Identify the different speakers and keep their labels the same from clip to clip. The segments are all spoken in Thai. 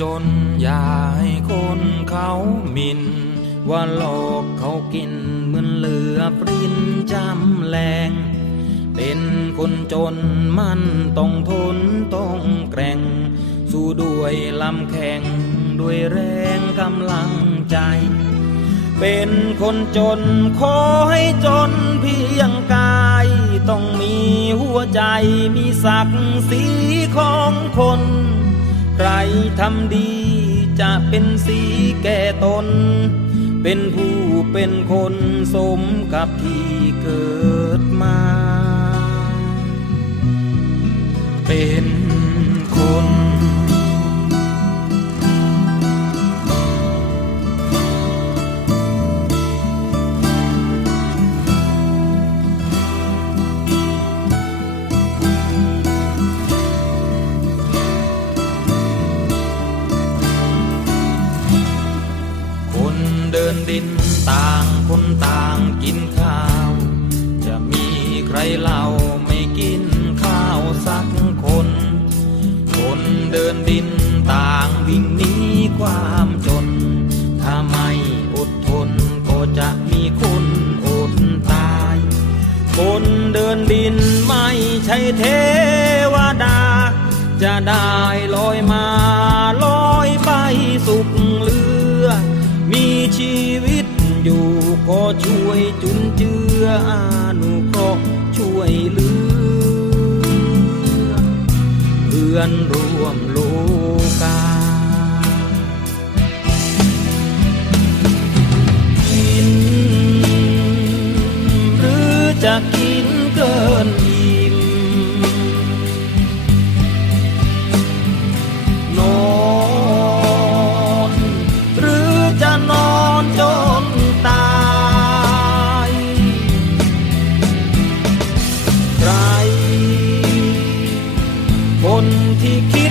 Speaker 1: จนอย่าให้คนเขาหมินว่าหลอกเขากินเหมือนเหลือปรินจำแรง เป็นคนจนมันต้องทนต้องแกร่ง สู้ด้วยลำแข็งด้วยแรงกำลังใจ เป็นคนจนขอให้จนเพียงกาย ต้องมีหัวใจมีศักดิ์ศรีของคน ใครทำดีจะเป็นสีแก่ตน เป็นผู้เป็นคนสมกับที่เกิดมา เป็น เดินดินต่างคนต่างกินข้าว จะมีใครเล่าไม่กินข้าวสักคน คนเดินดินต่างวิ่งหนีความจน ถ้าไม่อดทนก็จะมีคนอดตาย คนเดินดินไม่ใช่เทวดา จะได้ลอยมา ชีวิตอยู่ก็ช่วยจุนเจืออนุเคราะห์ช่วยเหลือ เพื่อนร่วมโลกา คน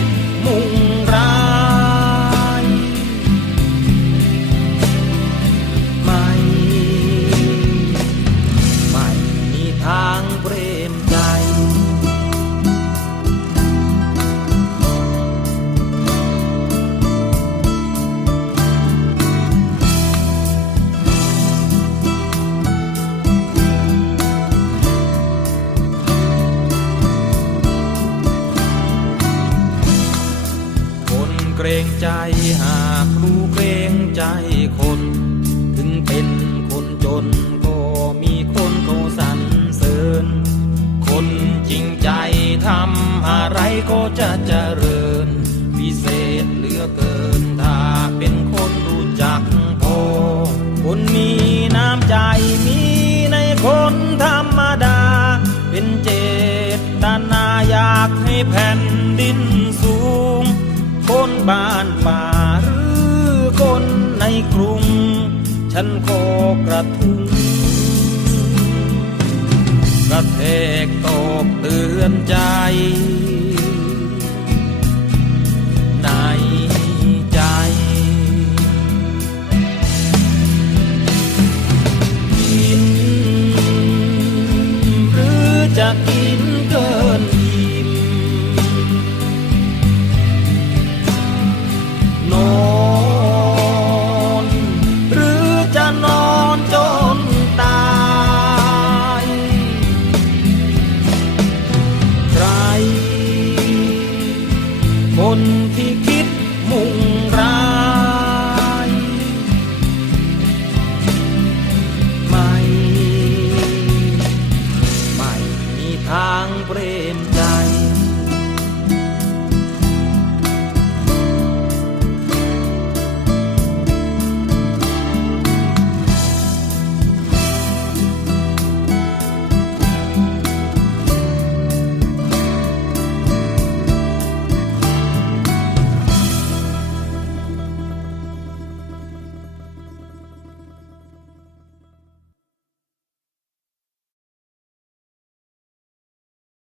Speaker 1: ใจหากรู้เกรงใจคน ถึงเป็นคนจนก็มีคนเขาสรรเสริญ คนจริงใจทำอะไรก็จะเจริญวิเศษเหลือเกินถ้าเป็นคนรู้จักพอคนมีน้ำใจมี กรุง ฉันขอกระทุงกระเทกตกเตือนใจ ในใจ กิน หรือจะกิน